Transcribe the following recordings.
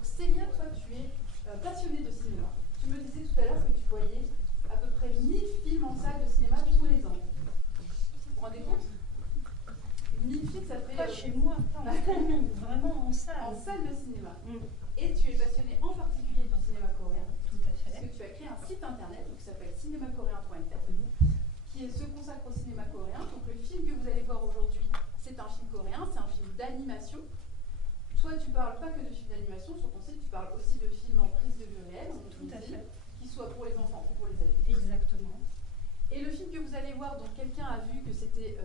Donc Célia, toi tu es passionnée de cinéma. Tu me disais tout à l'heure que tu voyais à peu près 1000 films en salle de cinéma tous les ans. Vous vous rendez compte? 1000 films, ça fait... Pas chez moi, pas en streaming, vraiment en salle. En salle de cinéma. Et tu es passionnée en particulier du cinéma coréen. Tout à fait. Parce que tu as créé un site internet qui s'appelle cinémacoréen.fr qui se consacre au cinéma coréen. Donc le film que vous allez voir aujourd'hui, c'est un film coréen, c'est un film d'animation. Toi, tu parles pas que de films d'animation, sur ton site, tu parles aussi de films en prise de vue réelle, tout à fait, qui soient pour les enfants ou pour les adultes. Exactement. Et le film que vous allez voir, donc quelqu'un a vu que c'était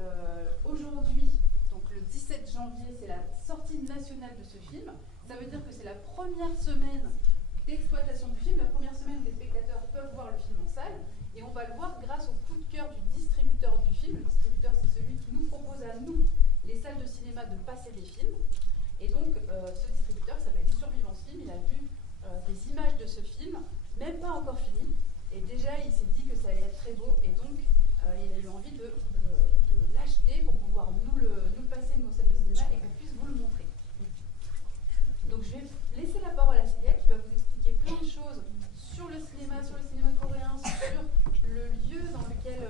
aujourd'hui, donc le 17 janvier, c'est la sortie nationale de ce film. Ça veut dire que c'est la première semaine d'exploitation du film, la première semaine où les spectateurs peuvent voir le film en salle. Et on va le voir grâce au coup de cœur du distributeur du film. Le distributeur, c'est celui qui nous propose à nous, les salles de cinéma, de passer des films. Et donc, ce distributeur s'appelle Survivance Film. Il a vu des images de ce film, même pas encore fini. Et déjà, il s'est dit que ça allait être très beau. Et donc, il a eu envie de l'acheter pour pouvoir nous le passer de nos salles de cinéma et qu'on puisse vous le montrer. Donc, je vais laisser la parole à Célia qui va vous expliquer plein de choses sur le cinéma coréen, sur le lieu dans lequel,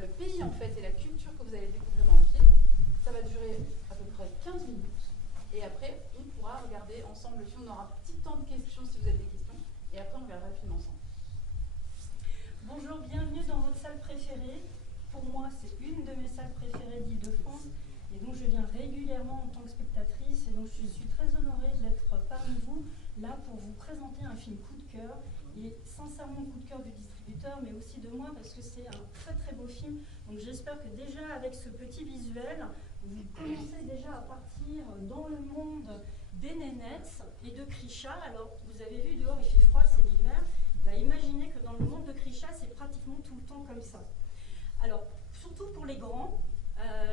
le pays en fait, et la culture que vous allez découvrir dans le film. Ça va durer à peu près 15 minutes. Et après, on pourra regarder ensemble le film. On aura un petit temps de questions si vous avez des questions. Et après, on regardera le film ensemble. Bonjour, bienvenue dans votre salle préférée. Pour moi, c'est une de mes salles préférées d'Île-de-France. Et donc, je viens régulièrement en tant que spectatrice. Et donc, je suis très honorée d'être parmi vous, là, pour vous présenter un film coup de cœur. Et sincèrement, coup de cœur du distributeur, mais aussi de moi, parce que c'est un très très beau film. Donc, j'espère que déjà, avec ce petit visuel, vous commencez déjà à partir dans le monde des nénettes et de Krisha. Alors, vous avez vu, dehors, il fait froid, c'est l'hiver. Bah, imaginez que dans le monde de Krisha, c'est pratiquement tout le temps comme ça. Alors, surtout pour les grands,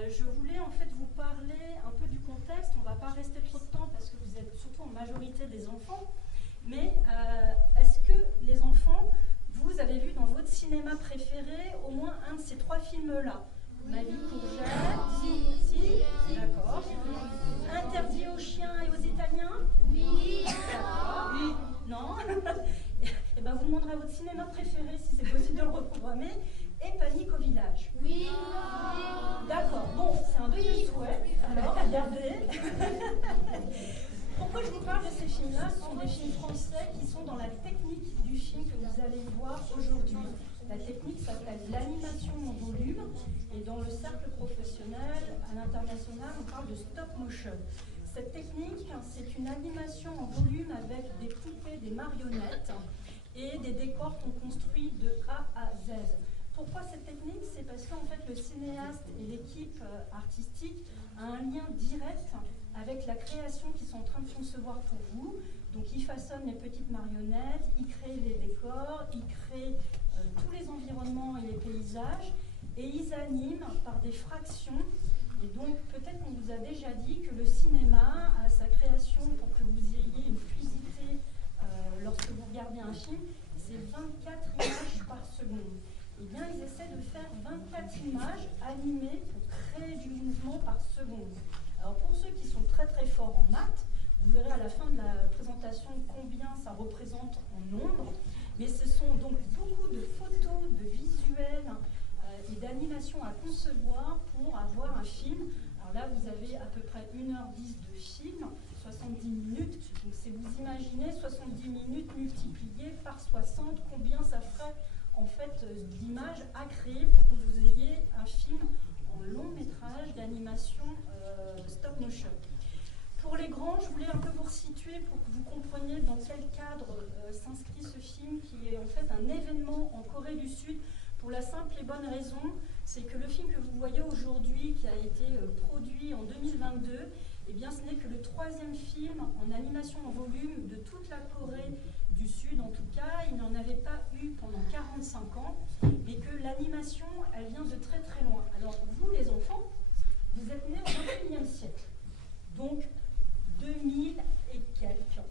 je voulais en fait vous parler un peu du contexte. On ne va pas rester trop de temps parce que vous êtes surtout en majorité des enfants. Mais est-ce que les enfants, vous avez vu dans votre cinéma préféré au moins un de ces trois films-là? Ma vie courgette, si, d'accord. Interdit aux chiens et aux Italiens? Oui. D'accord. Oui. Non. Et bien vous demanderez votre cinéma préféré si c'est possible de le reprogrammer. Et Panique au village. Oui. D'accord. Bon, c'est un deuxième souhait. Alors, regardez. Pourquoi je vous parle de ces films-là? Ce sont des films français qui sont dans la technique du film que vous allez voir aujourd'hui. La technique s'appelle l'animation en volume et dans le cercle professionnel, à l'international, on parle de stop motion. Cette technique, c'est une animation en volume avec des poupées, des marionnettes et des décors qu'on construit de A à Z. Pourquoi cette technique? C'est parce qu'en fait, le cinéaste et l'équipe artistique a un lien direct avec la création qu'ils sont en train de concevoir pour vous. Donc, ils façonnent les petites marionnettes, ils créent les décors, ils créent tous les environnements et les paysages, et ils animent par des fractions. Et donc, peut-être qu'on vous a déjà dit que le cinéma a sa création pour que vous ayez une fluidité lorsque vous regardez un film, c'est 24 images par seconde. Eh bien, ils essaient de faire 24 images animées pour créer du mouvement par seconde. Alors, pour ceux qui sont très très forts en maths, vous verrez à la fin de la présentation combien ça représente en nombre. Mais ce sont donc beaucoup de photos, de visuels et d'animations à concevoir pour avoir un film. Alors là, vous avez à peu près 1h10 de film, 70 minutes. Donc, c'est vous imaginez 70 minutes multipliées par 60, combien ça ferait en fait d'images à créer pour que vous ayez un film en long métrage d'animation stop motion. Pour les grands, je voulais un peu vous resituer pour que vous compreniez dans quel cadre s'inscrit ce film qui est en fait un événement en Corée du Sud pour la simple et bonne raison, c'est que le film que vous voyez aujourd'hui qui a été produit en 2022, eh bien ce n'est que le 3e film en animation en volume de toute la Corée du Sud en tout cas. Il n'y en avait pas eu pendant 45 ans et que l'animation, elle vient de très très loin. Alors vous les enfants, vous êtes nés au XXIe siècle, donc 2000 et quelques.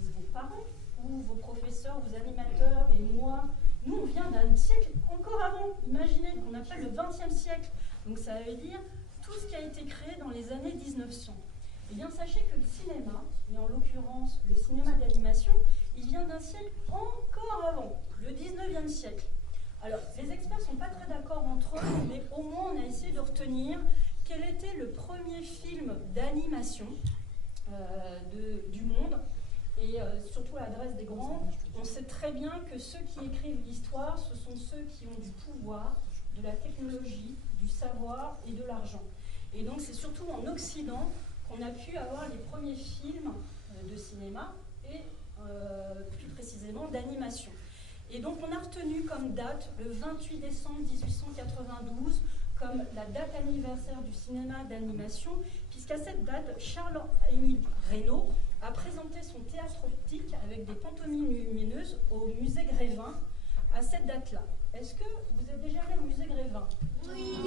Vos parents ou vos professeurs, vos animateurs et moi, nous on vient d'un siècle encore avant. Imaginez qu'on appelle le XXe siècle. Donc ça veut dire tout ce qui a été créé dans les années 1900. Eh bien, sachez que le cinéma, et en l'occurrence le cinéma d'animation, il vient d'un siècle encore avant, le 19e siècle. Alors, les experts ne sont pas très d'accord entre eux, mais au moins on a essayé de retenir quel était le premier film d'animation du monde. Et surtout à l'adresse des grands, on sait très bien que ceux qui écrivent l'histoire, ce sont ceux qui ont du pouvoir, de la technologie, du savoir et de l'argent. Et donc c'est surtout en Occident qu'on a pu avoir les premiers films de cinéma et plus précisément d'animation. Et donc on a retenu comme date le 28 décembre 1892 comme la date anniversaire du cinéma d'animation, puisqu'à cette date, Charles-Émile Reynaud a présenté son théâtre optique avec des pantomimes lumineuses au musée Grévin à cette date-là. Est-ce que vous êtes déjà allé au musée Grévin? Oui.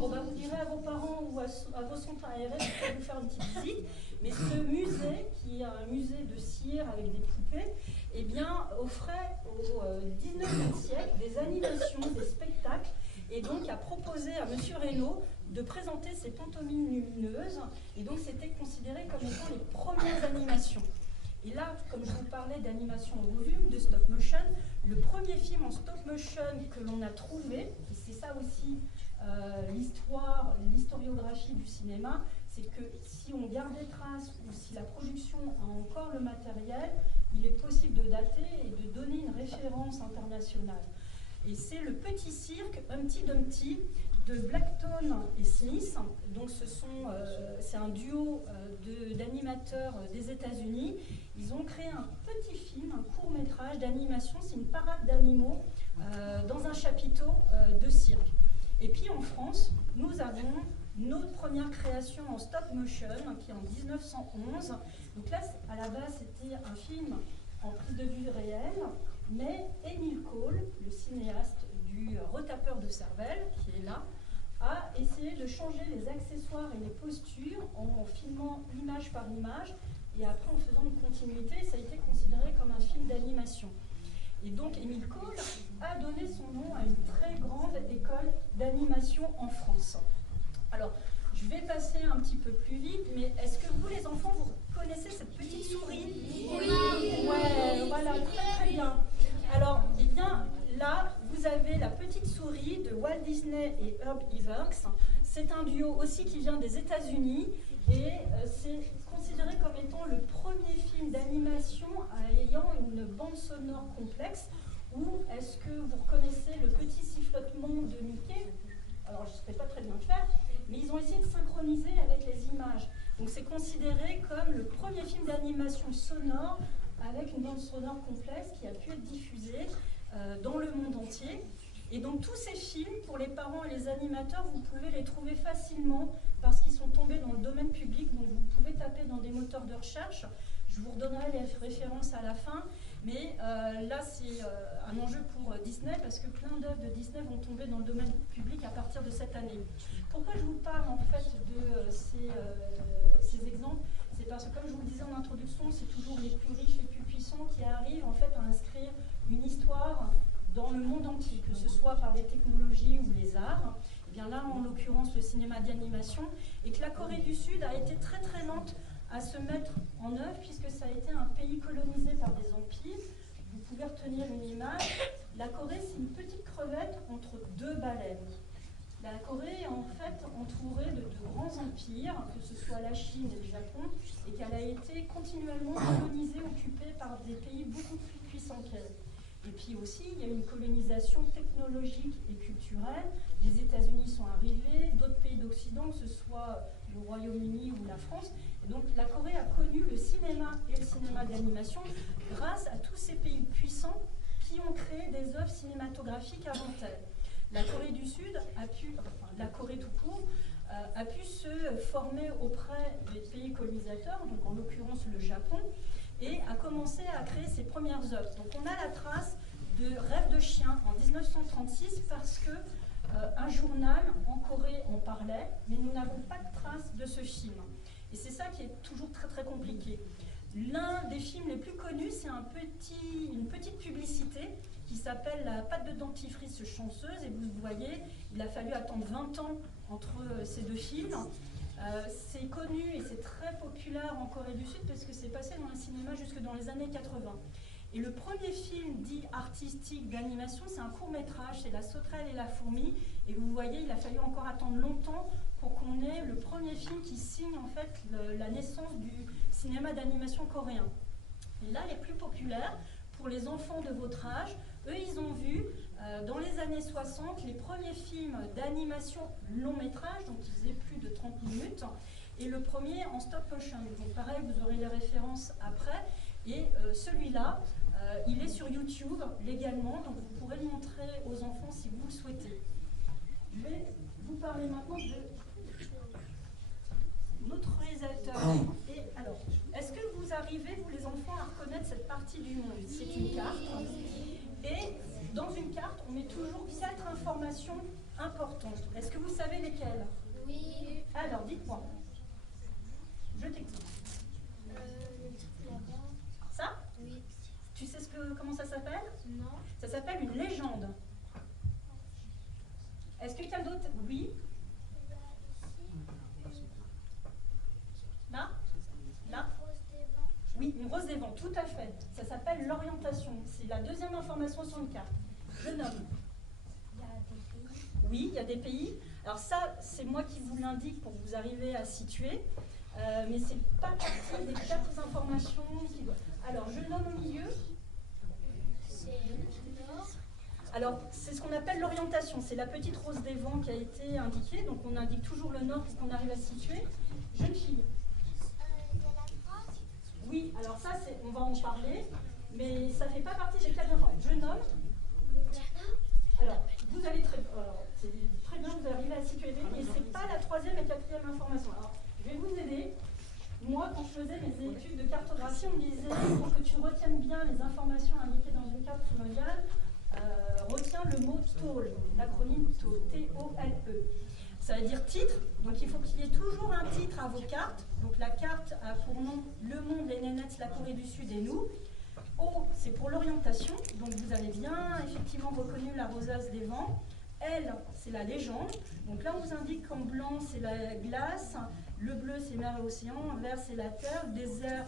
Bon, bah, vous direz à vos parents ou à vos centres ARS de vous faire une petite visite. Mais ce musée, qui est un musée de cire avec des poupées, eh bien, offrait au 19e siècle des animations, des spectacles, et donc a proposé à M. Reynaud de présenter ses pantomimes lumineuses, et donc c'était considéré comme étant les premières animations. Et là, comme je vous parlais d'animation en volume, de stop motion, le premier film en stop motion que l'on a trouvé, et c'est ça aussi l'historiographie du cinéma, c'est que si on garde des traces ou si la production a encore le matériel, il est possible de dater et de donner une référence internationale. Et c'est le petit cirque Humpty Dumpty de Blackton et Smith. Donc c'est un duo d'animateurs des États-Unis. Ils ont créé un petit film, un court-métrage d'animation. C'est une parade d'animaux dans un chapiteau de cirque. Et puis en France, nous avons notre première création en stop motion qui est en 1911. Donc là, à la base, c'était un film en prise de vue réelle, mais Emile Cole, le cinéaste du Retapeur de cervelle, qui est là, a essayé de changer les accessoires et les postures en filmant image par image, et après en faisant une continuité, ça a été considéré comme un film d'animation. Et donc Emile Cole a donné son nom à une très grande école d'animation en France. Alors, je vais passer un petit peu plus vite, mais est-ce que vous, les enfants, vous connaissez cette petite souris? Oui. Ouais, voilà, très très bien. Alors, eh bien, là, vous avez la petite souris de Walt Disney et Herb Iwerks. C'est un duo aussi qui vient des États-Unis et c'est considéré comme étant le premier film d'animation ayant une bande sonore complexe. Ou est-ce que vous reconnaissez le petit sifflotement de Mickey? Alors, je ne sais pas très bien le faire, mais ils ont essayé de synchroniser avec les images. Donc, c'est considéré comme le premier film d'animation sonore avec une bande sonore complexe qui a pu être diffusée dans le monde entier. Et donc, tous ces films, pour les parents et les animateurs, vous pouvez les trouver facilement parce qu'ils sont tombés dans le domaine public. Donc, vous pouvez taper dans des moteurs de recherche. Je vous redonnerai les références à la fin. Mais là, c'est un enjeu pour Disney parce que plein d'œuvres de Disney vont tomber dans le domaine public à partir de cette année. Pourquoi je vous parle en fait de ces exemples? C'est parce que, comme je vous le disais en introduction, c'est toujours les plus riches, les plus puissants qui arrivent en fait à inscrire une histoire dans le monde entier, que ce soit par les technologies ou les arts. Et bien là, en l'occurrence, le cinéma d'animation, et que la Corée du Sud a été très très lente à se mettre en œuvre, puisque ça a été un pays colonisé par des empires. Vous pouvez retenir une image. La Corée, c'est une petite crevette entre deux baleines. La Corée est en fait entourée de grands empires, que ce soit la Chine et le Japon, et qu'elle a été continuellement colonisée, occupée par des pays beaucoup plus puissants qu'elle. Et puis aussi, il y a une colonisation technologique et culturelle. Les États-Unis sont arrivés, d'autres pays d'Occident, que ce soit le Royaume-Uni ou la France. Et donc la Corée a connu le cinéma et le cinéma d'animation grâce à tous ces pays puissants qui ont créé des œuvres cinématographiques avant elle. La Corée du Sud a pu, enfin la Corée tout court, a pu se former auprès des pays colonisateurs, donc en l'occurrence le Japon, et a commencé à créer ses premières œuvres. Donc on a la trace de Rêve de chien en 1936 parce que un journal en Corée en parlait, mais nous n'avons pas de trace de ce film. Et c'est ça qui est toujours très très compliqué. L'un des films les plus connus, c'est une petite publicité qui s'appelle La pâte de dentifrice chanceuse. Et vous voyez, il a fallu attendre 20 ans entre ces deux films. C'est connu et c'est très populaire en Corée du Sud parce que c'est passé dans le cinéma jusque dans les années 80. Et le premier film dit artistique d'animation, c'est un court-métrage, c'est La sauterelle et la fourmi. Et vous voyez, il a fallu encore attendre longtemps pour qu'on ait le premier film qui signe en fait la naissance du cinéma d'animation coréen. Et là, les plus populaires, pour les enfants de votre âge, eux, ils ont vu dans les années 60 les premiers films d'animation long-métrage, donc qui faisaient plus de 30 minutes, et le premier en stop-motion. Donc pareil, vous aurez les références après. Et celui-là, il est sur YouTube légalement, donc vous pourrez le montrer aux enfants si vous le souhaitez. Je vais vous parler maintenant de notre réalisateur. Et alors, est-ce que vous arrivez, vous les enfants, à reconnaître cette partie du monde? C'est une carte. Et dans une carte, on met toujours 4 informations importantes. Est-ce que vous savez lesquelles? Oui. Alors, dites-moi. Je t'écoute. Ça? Oui. Tu sais comment ça s'appelle? Non. Ça s'appelle une légende. Est-ce que quelqu'un d'autre? Oui. Là? Là? Oui, une rose des vents, tout à fait. Ça s'appelle l'orientation. C'est la deuxième information sur une carte. Je nomme. Oui, il y a des pays. Alors ça, c'est moi qui vous l'indique pour que vous arriviez à situer. Mais c'est pas partie des 4 informations qui doivent. Alors, je nomme au milieu. C'est le nord. Alors, c'est ce qu'on appelle l'orientation. C'est la petite rose des vents qui a été indiquée. Donc, on indique toujours le nord pour qu'on arrive à situer. Jeune fille. Il y a la France. Oui, alors ça, on va en parler. Mais ça ne fait pas partie des 4 informations. Je nomme. Alors, vous allez c'est très bien, vous arrivez à situer. Mais ce n'est pas la 3e et 4e information. Alors, je vais vous aider. Moi, quand je faisais mes études de cartographie, on me disait, pour que tu retiennes bien les informations indiquées dans une carte mondiale, retiens le mot TOLE, l'acronyme TOLE, T-O-L-E. Ça veut dire titre, donc il faut qu'il y ait toujours un titre à vos cartes. Donc la carte a pour nom Le Monde, les Nénettes, la Corée du Sud et nous. O, c'est pour l'orientation, donc vous avez bien effectivement reconnu la rosace des vents. L, c'est la légende. Donc là, on vous indique qu'en blanc, c'est la glace. Le bleu, c'est mer et océan. En vert, c'est la terre. Le désert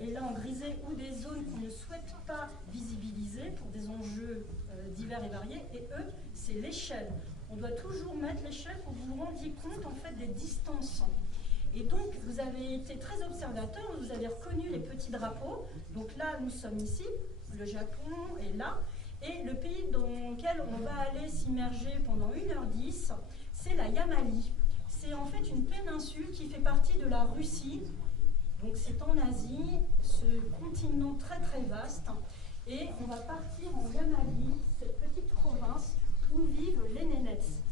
est là en grisé ou des zones qu'on ne souhaite pas visibiliser pour des enjeux divers et variés. Et E, c'est l'échelle. On doit toujours mettre l'échelle pour que vous vous rendiez compte en fait des distances. Et donc, vous avez été très observateur, vous avez reconnu les petits drapeaux. Donc là, nous sommes ici, le Japon est là. Et le pays dans lequel on va aller s'immerger pendant 1h10, c'est la Yamali. C'est en fait une péninsule qui fait partie de la Russie. Donc c'est en Asie, ce continent très très vaste. Et on va partir en Yamali, cette petite province où vivent les Nénettes.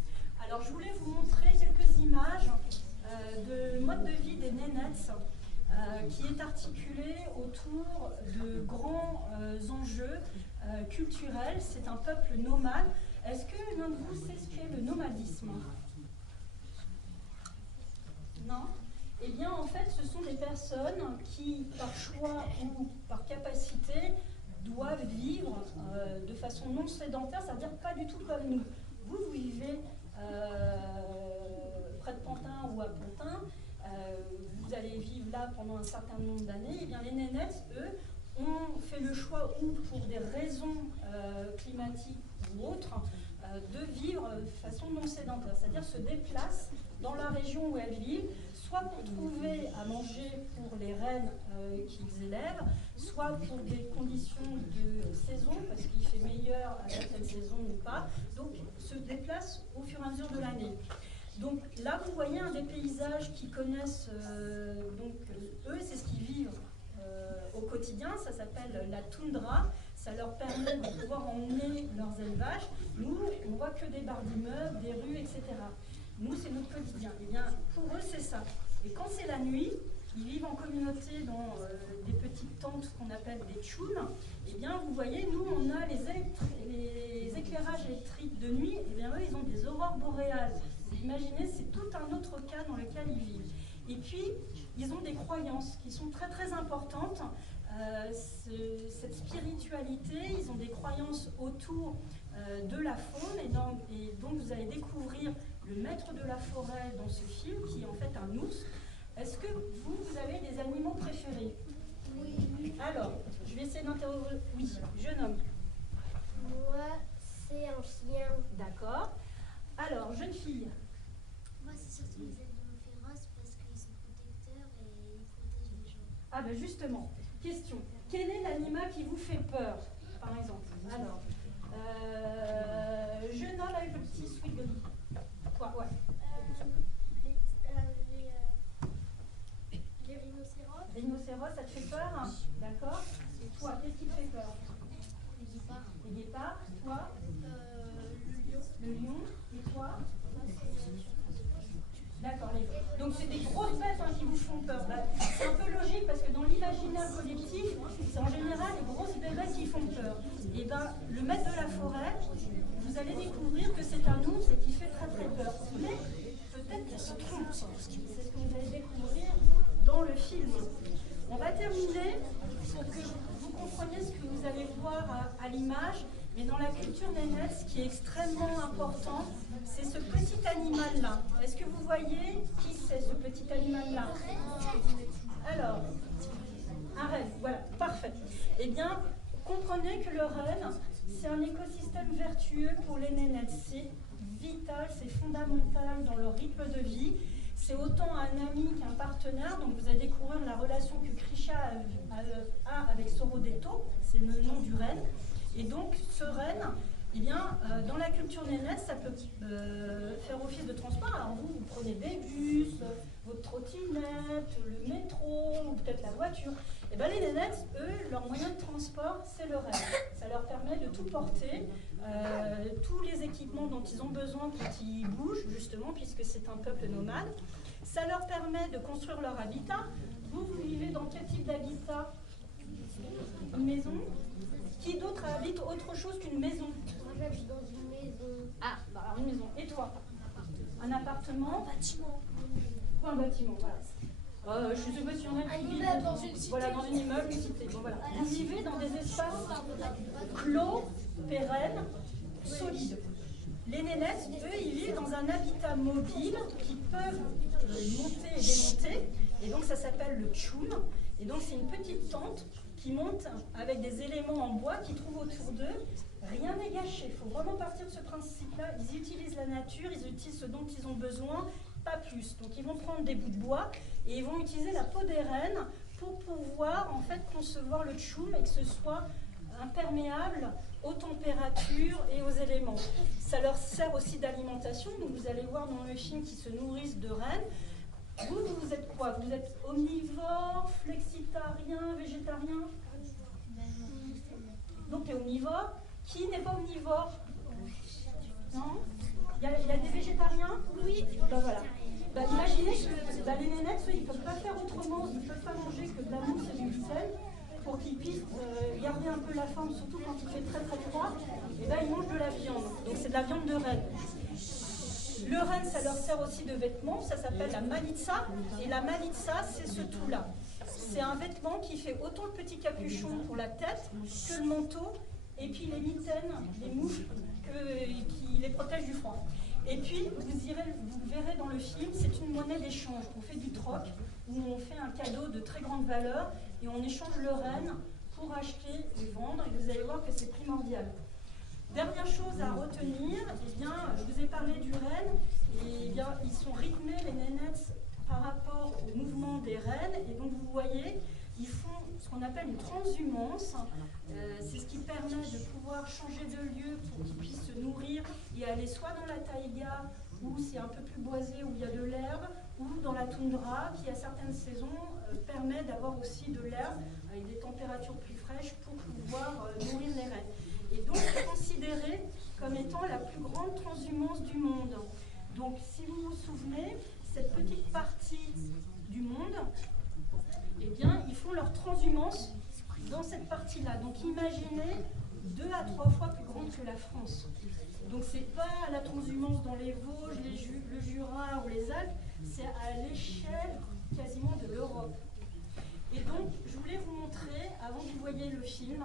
Alors je voulais vous montrer quelques images de mode de vie des Nénettes qui est articulé autour de grands enjeux culturels. C'est un peuple nomade. Est-ce que l'un de vous sait ce qu'est le nomadisme? Non? Eh bien, en fait, ce sont des personnes qui, par choix ou par capacité, doivent vivre de façon non sédentaire, c'est-à-dire pas du tout comme nous. Vous vivez près de Pantin ou à Pantin, vous allez vivre là pendant un certain nombre d'années. Eh bien, les Nénettes, eux, ont fait le choix, ou pour des raisons climatiques ou autres, de vivre de façon non sédentaire, c'est-à-dire se déplacent dans la région où elles vivent, soit pour trouver à manger pour les rennes qu'ils élèvent, soit pour des conditions de saison, parce qu'il fait meilleur à certaines saisons ou pas, donc se déplacent au fur et à mesure de l'année. Donc là, vous voyez un des paysages qu'ils connaissent, eux, c'est ce qu'ils vivent au quotidien, ça s'appelle la toundra. Ça leur permet de pouvoir emmener leurs élevages. Nous, on voit que des barres d'immeubles, des rues, etc. Nous, c'est notre quotidien. Eh bien, pour eux, c'est ça. Et quand c'est la nuit, ils vivent en communauté dans des petites tentes qu'on appelle des tchounes. Eh bien, vous voyez, nous, on a les éclairages électriques de nuit. Eh bien, eux, ils ont des aurores boréales. Vous imaginez, c'est tout un autre cas dans lequel ils vivent. Et puis, ils ont des croyances qui sont très, très importantes. Cette spiritualité, ils ont des croyances autour de la faune et donc vous allez découvrir le maître de la forêt dans ce film, qui est en fait un ours. Est-ce que vous avez des animaux préférés? Oui. Alors, je vais essayer d'interroger. Oui, jeune homme. Moi, c'est un chien. D'accord. Alors, jeune fille. Moi, c'est surtout les animaux féroces parce qu'ils sont protecteurs et ils protègent les gens. Ah ben justement, question. Quel est l'animal qui vous fait peur, par exemple? Alors, jeune homme avec le petit sweat gris. Toi, ouais. Les rhinocéros. Rhinocéros, ça te fait peur, hein? D'accord. Et toi, qu'est-ce qui te fait peur? Les guépards. Les guépards. Toi? Le lion. Le lion. Et toi? Moi, c'est D'accord. Donc c'est des grosses bêtes hein, qui vous font peur. Bah, c'est un peu logique parce que dans l'imaginaire collectif, c'est en général les grosses bêtes qui font peur. Et ben le maître de la forêt, vous allez découvrir que c'est un ours et qui fait très très peur. Mais peut-être qu'il se trompe. C'est ce que vous allez découvrir dans le film. On va terminer pour que vous compreniez ce que vous allez voir à l'image. Mais dans la culture nénète, ce qui est extrêmement important, c'est ce petit animal-là. Est-ce que vous voyez qui c'est ce petit animal-là? Alors, un renne, voilà, parfait. Eh bien, comprenez que le renne, c'est un écosystème vertueux pour les nénètes. C'est vital, c'est fondamental dans leur rythme de vie. C'est autant un ami qu'un partenaire. Donc vous allez découvrir la relation que Krisha a avec Sorodetto, c'est le nom du renne. Et donc ce renne, eh bien, dans la culture nénète, ça peut faire office de transport. Alors vous prenez des bus, votre trottinette, le métro, ou peut-être la voiture. Et bien les nénettes, eux, leur moyen de transport, c'est le renne. Ça leur permet de tout porter, tous les équipements dont ils ont besoin quand ils bougent, justement, puisque c'est un peuple nomade. Ça leur permet de construire leur habitat. Vous vivez dans quel type d'habitat? Une maison? Qui d'autre habite autre chose qu'une maison? Moi, j'habite dans une maison. Ah, bah alors une maison. Et toi? Un appartement? Un bâtiment. Quoi, un bâtiment? Voilà. Je ne sais pas si on a Un immeuble dans une cité. Voilà, dans un immeuble, une cité. Bon, voilà. Vous vivez dans des espaces clos, pérennes, solides. Les nénettes, eux, ils vivent dans un habitat mobile qui peuvent monter et démonter. Et donc, ça s'appelle le tchoum. Et donc, c'est une petite tente qui montent avec des éléments en bois qu'ils trouvent autour d'eux. Rien n'est gâché. Il faut vraiment partir de ce principe-là. Ils utilisent la nature, ils utilisent ce dont ils ont besoin, pas plus. Donc ils vont prendre des bouts de bois et ils vont utiliser la peau des rennes pour pouvoir en fait concevoir le tchoum et que ce soit imperméable aux températures et aux éléments. Ça leur sert aussi d'alimentation. Donc vous allez voir dans le film qu'ils se nourrissent de rennes. Vous êtes quoi? Vous êtes omnivore, flexitarien, végétarien? Donc tu es omnivore. Qui n'est pas omnivore? Non? Il y a des végétariens? Oui. Ben voilà. Ben, imaginez que les nénettes, ils ne peuvent pas faire autrement, ils ne peuvent pas manger que de la mousse et du sel pour qu'ils puissent garder un peu la forme, surtout quand il fait très très froid. Et ben, ils mangent de la viande. Donc c'est de la viande de renne. Le renne, ça leur sert aussi de vêtement, ça s'appelle la malitsa. Et la malitsa, c'est ce tout-là. C'est un vêtement qui fait autant le petit capuchon pour la tête que le manteau, et puis les mitaines, les mouches qui les protègent du froid. Et puis, vous verrez dans le film, c'est une monnaie d'échange. On fait du troc, où on fait un cadeau de très grande valeur, et on échange le renne pour acheter et vendre, et vous allez voir que c'est primordial. Dernière chose à retenir, eh bien, je vous ai parlé du renne, et eh bien, ils sont rythmés, les nénettes, par rapport au mouvement des rennes, et donc vous voyez, ils font ce qu'on appelle une transhumance. C'est ce qui permet de pouvoir changer de lieu pour qu'ils puissent se nourrir et aller soit dans la taïga, où c'est un peu plus boisé, où il y a de l'herbe, ou dans la toundra, qui à certaines saisons permet d'avoir aussi de l'herbe avec des températures plus fraîches pour pouvoir nourrir les rennes. Et donc c'est considéré comme étant la plus grande transhumance du monde. Donc si vous vous souvenez, cette petite partie du monde, eh bien, ils font leur transhumance dans cette partie-là. Donc imaginez 2 à 3 fois plus grande que la France. Donc c'est pas la transhumance dans les Vosges, le Jura ou les Alpes, c'est à l'échelle quasiment de l'Europe. Et donc je voulais vous montrer, avant que vous voyiez le film,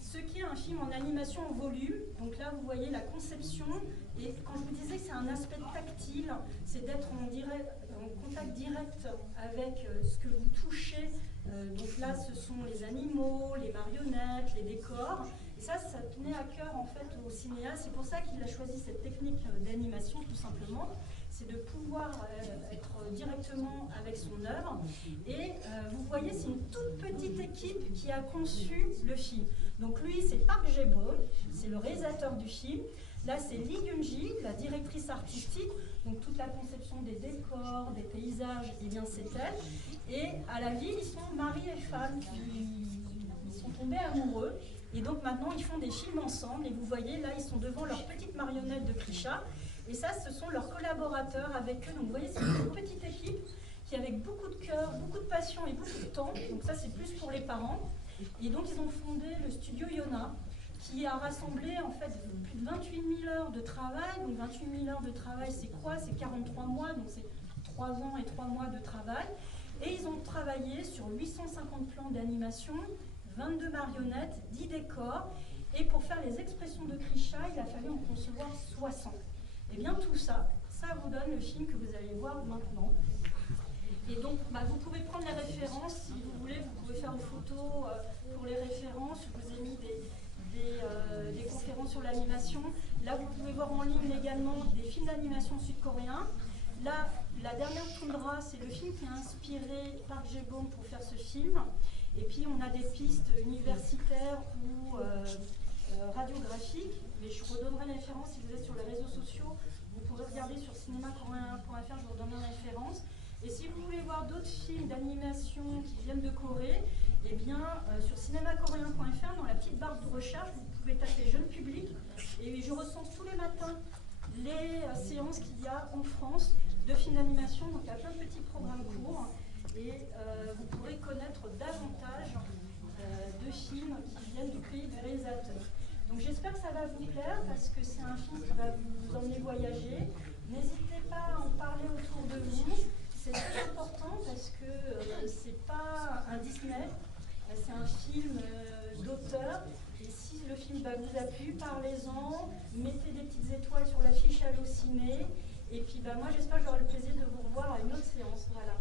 ce qu'est un film en animation en volume. Donc là vous voyez la conception Et quand je vous disais que c'est un aspect tactile, c'est d'être en contact direct avec ce que vous touchez. Donc là, ce sont les animaux, les marionnettes, les décors. Et ça tenait à cœur en fait au cinéaste. C'est pour ça qu'il a choisi cette technique d'animation tout simplement. C'est de pouvoir être directement avec son œuvre. Et vous voyez, c'est une toute petite équipe qui a conçu le film. Donc lui, c'est Park Jae-bom, c'est le réalisateur du film. Là, c'est Lee Yoon-ji, la directrice artistique. Donc toute la conception des décors, des paysages, eh bien c'est elle. Et à la ville, ils sont mari et femme, ils sont tombés amoureux. Et donc maintenant, ils font des films ensemble. Et vous voyez, là, ils sont devant leur petite marionnette de Krisha. Et ça, ce sont leurs collaborateurs avec eux. Donc vous voyez, c'est une petite équipe qui, avec beaucoup de cœur, beaucoup de passion et beaucoup de temps, donc ça, c'est plus pour les parents. Et donc, ils ont fondé le studio Yona, qui a rassemblé en fait plus de 28 000 heures de travail. Donc 28 000 heures de travail, c'est quoi? C'est 43 mois, donc c'est 3 ans et 3 mois de travail. Et ils ont travaillé sur 850 plans d'animation, 22 marionnettes, 10 décors. Et pour faire les expressions de Krisha, il a fallu en concevoir 60. Et bien tout ça, ça vous donne le film que vous allez voir maintenant. Et donc, vous pouvez prendre les références, si vous voulez, vous pouvez faire une photo pour les références. Je vous ai mis des conférences sur l'animation. Là, vous pouvez voir en ligne également des films d'animation sud-coréens. Là, la dernière Toundra, c'est le film qui a inspiré Park Jae-bom pour faire ce film. Et puis, on a des pistes universitaires ou radiographiques. Mais je vous redonnerai les références si vous êtes sur les réseaux sociaux. Vous pourrez regarder sur cinémacoréen.fr, je vous redonnerai les références. Et si vous voulez voir d'autres films d'animation qui viennent de Corée, eh bien, sur cinémacoréen.fr, dans la petite barre de recherche, vous pouvez taper jeune public. Et je recense tous les matins les séances qu'il y a en France de films d'animation. Donc, il y a plein de petits programmes courts. Et vous pourrez connaître davantage de films qui viennent du pays du réalisateur. Donc, j'espère que ça va vous plaire parce que c'est un film qui va vous emmener voyager. N'hésitez pas à en parler autour de vous. C'est très important parce que c'est pas un Disney, c'est un film d'auteur. Et si le film vous a plu, parlez-en, mettez des petites étoiles sur l'affiche Allociné. Et puis moi j'espère que j'aurai le plaisir de vous revoir à une autre séance. Voilà.